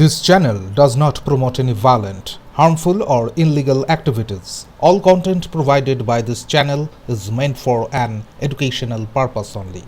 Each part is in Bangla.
This channel does not promote any violent, harmful, or illegal activities. All content provided by this channel is meant for an educational purpose only.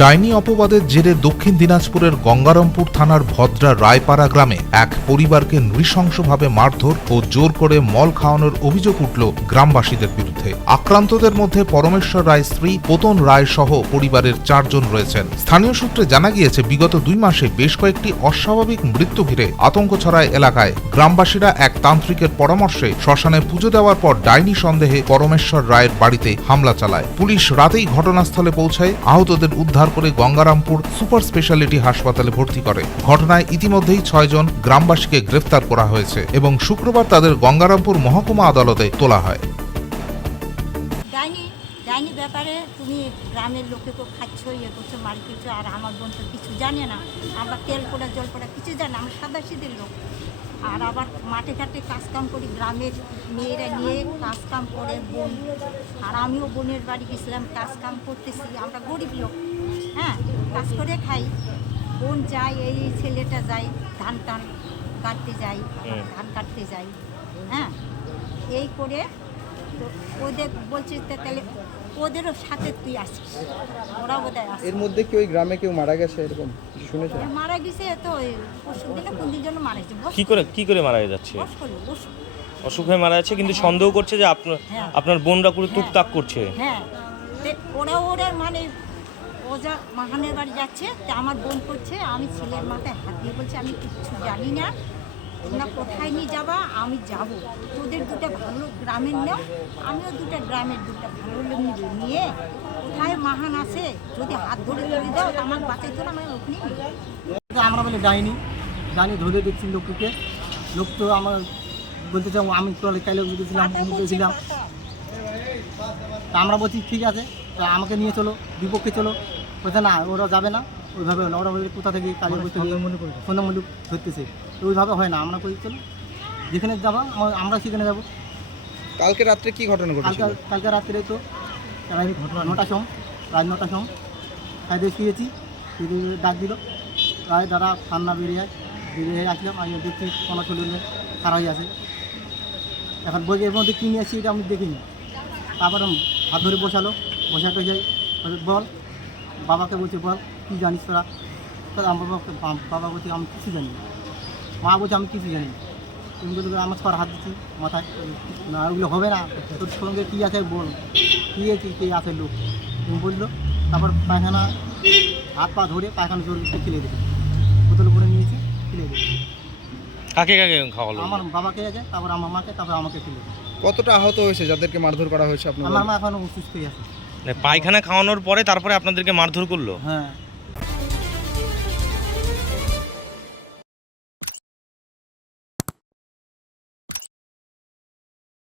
ডাইনি অপবাদের জেরে দক্ষিণ দিনাজপুরের গঙ্গারামপুর থানার ভদ্রা রায়পাড়া গ্রামে এক পরিবারকে নৃশংসভাবে মারধর ও জোর করে মল খাওয়ানোর অভিযোগ উঠল গ্রামবাসীদের বিরুদ্ধে। আক্রান্তদের মধ্যে পরমেশ্বর রায় স্ত্রী পোতন রায় সহ পরিবারের 4 জন রয়েছেন। স্থানীয় সূত্রে জানা গিয়েছে, বিগত 2 মাসে বেশ কয়েকটি অস্বাভাবিক মৃত্যু ঘিরে আতঙ্ক ছড়ায় এলাকায়। গ্রামবাসীরা এক তান্ত্রিকের পরামর্শে শ্মশানে পুজো দেওয়ার পর ডাইনি সন্দেহে পরমেশ্বর রায়ের বাড়িতে হামলা চালায়। পুলিশ রাতেই ঘটনাস্থলে পৌঁছায়, আহতদের উদ্ধার করে গঙ্গারামপুর সুপার স্পেশালিটি হাসপাতালে ভর্তি করে। ঘটনায় ইতিমধ্যেই 6 জন গ্রামবাসীকে গ্রেফতার করা হয়েছে এবং শুক্রবার তাদের গঙ্গারামপুর মহকুমা আদালতে তোলা হয়। ডাইনি ব্যাপারে তুমি গ্রামের লোকে তো খাচ্ছ, ইয়ে করছো, মার কিছু, আর আমার বোন তো কিছু জানে না। আমরা তেল পোড়া জল পোড়া কিছু জানি না, আমরা সাদাসিদের লোক। আর আবার মাঠে ঘাটে কাজকাম করি, গ্রামের মেয়েরা নিয়ে কাজকাম করে বোন, আর আমিও বোনের বাড়ি গেছিলাম, কাজকাম করতেছি। আমরা গরিব লোক, হ্যাঁ, কাজ করে খাই। বোন যায়, এই ছেলেটা যায় ধান টান কাটতে যাই, ধান কাটতে যাই, হ্যাঁ, এই করে তো ওদের বলছে তাহলে ওদেরও সাথে তুই আসিস, ওরা বোধহয় আসে। এর মধ্যে কি ওই গ্রামে কেউ মারা গেছে এরকম কিছু শুনেছেন? মারা গেছে তো পরশু দিনে কোন দিন জন্য মারা গেছে। কি করে মারা যাচ্ছে? অসুখ হয়ে মারা যাচ্ছে, কিন্তু সন্দেহ করছে যে আপনার বোনরা পুরো টুকটাক করছে। হ্যাঁ, ওরা মানে ওজা মাহানের বাড়ি যাচ্ছে, তা আমার বোন করছে, আমি ছেলের মাথায় হাত দিয়ে বলছি আমি কিচ্ছু জানি না, তোমরা কোথায় নিয়ে যাবা, আমি যাব। তোদের দুটো ভালো গ্রামের নেও, আমিও গ্রামের দুটো ভালো লোক নিয়ে কোথায় মাহান আছে, যদি হাত ধরে চলে দাও আমার বাঁচাইতো না, আমি ওখানেই নিই। আমরা বলে ডাইনি ধরে দেখছি লোককে, লোক তো আমার বলতে চাও আমি তো কাইলে গেছিলাম, তা আমরা বলছি ঠিক আছে, তা আমাকে নিয়ে চলো, বিপক্ষে চলো। বলছে না, ওরা যাবে না, ওইভাবে না, ওরা বলে কোথা থেকে কালী সন্ধ্যামূলক ধরতেছে, তো ওইভাবে হয় না, আমরা করি চলো যেখানে যাবো আমরা সেখানে যাবো। কালকে রাত্রে কি ঘটনা ঘটেছে? কালকে রাত্রে তো রাত 9টার সময় খাইতে শুয়েছি, ডাক দিল রায় দাদা কান্না বেরিয়ে আসলাম, আমি দেখছি কোনো চলুন খারাপ হয়ে আছে। এখন বই এর মধ্যে কী নিয়ে আসছি এটা আমি দেখিনি। তারপর হাত ধরে বসাতে যাই, বল বাবাকে বলছে বল কী জানিস তোরা? বাবা বলছে আমি কিছু জানি না, মা বলছে আমি কিছু জানি না। তুমি বলতে আমার সবার হাত দিচ্ছি মাথায়, না ওগুলো হবে না, তোর সঙ্গে কী আছে বল, কী আছে লোক, তুমি বললো। তারপর পায়খানা হাত পা ধরে পায়খানা জল খেলে দেবে, বোতল করে নিয়েছে, খেলে দেবে। কাকে খাওয়ালো? আমার বাবাকে আছে, তারপর আমার মাকে, তারপর আমাকে খেলে দেবে। কতটা আহত হয়েছে যাদেরকে মারধর করা হয়েছে আপনার? আমার মা এখনো সুস্থ হয়ে আছে। পায়খানা খাওয়ানোর পরে তারপরে আপনাদেরকে মারধর করলো? হ্যাঁ।